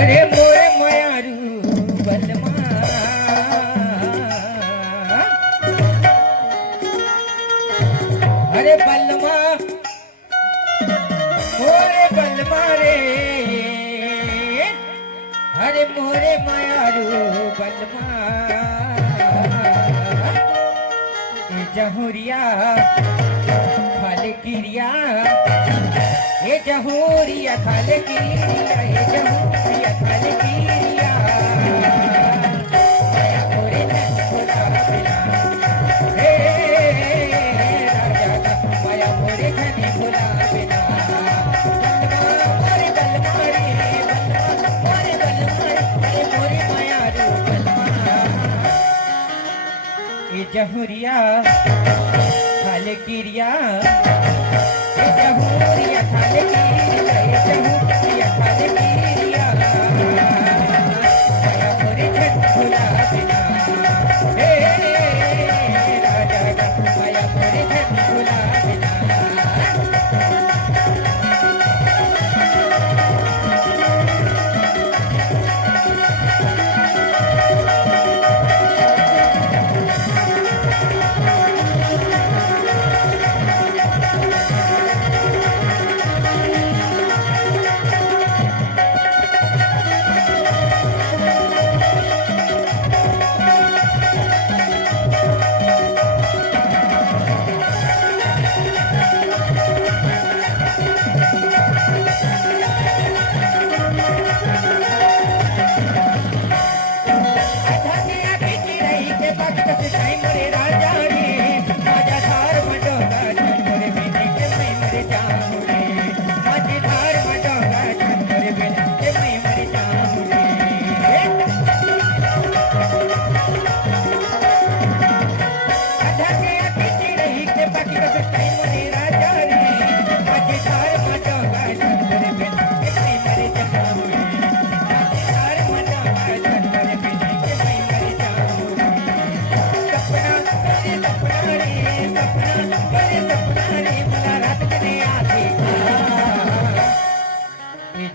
अरे मोरे मायारू बलमा अरे बलमा मोरे बलमा रे अरे मोरे मायारू बलमा जहुरिया खाले किरिया ये जहुरिया खाले किरिया ये जहुरिया खाले किरिया माया मोरे धन भुला बिना हे राजा का माया मोरे धन भुला बिना मोरे बलमा रे बलमा मोरे बलमा रे मोरे माया रू बलमा ये जहुरिया खाले किरिया ये जहुरिया खाले किरिया ये जहुरिया खाले किरिया माया मोरे धन भुला बिना हे राजा का माया मोरे धन भुला बिना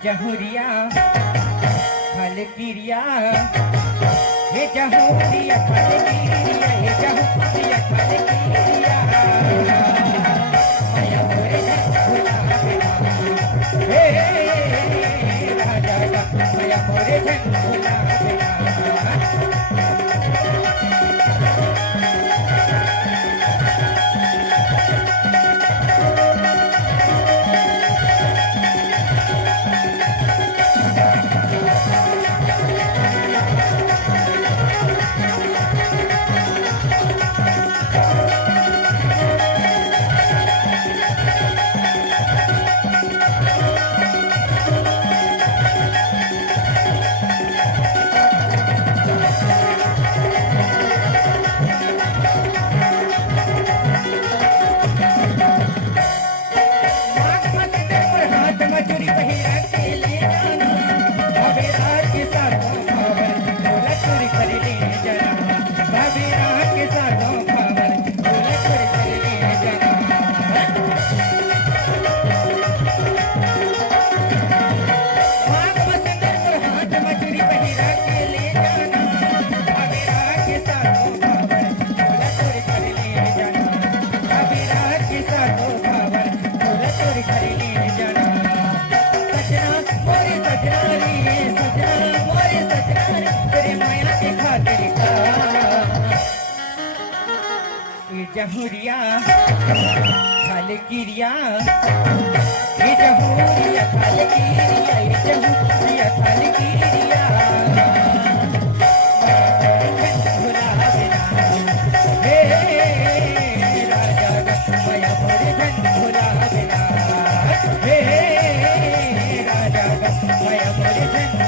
जहुरिया खाले किरिया हे जहुरिया खाले किरिया हे जहुरिया खाले किरिया माया मोरे धन भुला बिना हे राजा का माया मोरे धन भुला बिना जहुरिया खाले किरिया ये जहुरिया खाले किरिया ये जहुरिया खाले किरिया भुला बिना हे राजा का माया मोरे धन भुला बिना हे राजा का माया मोरे धन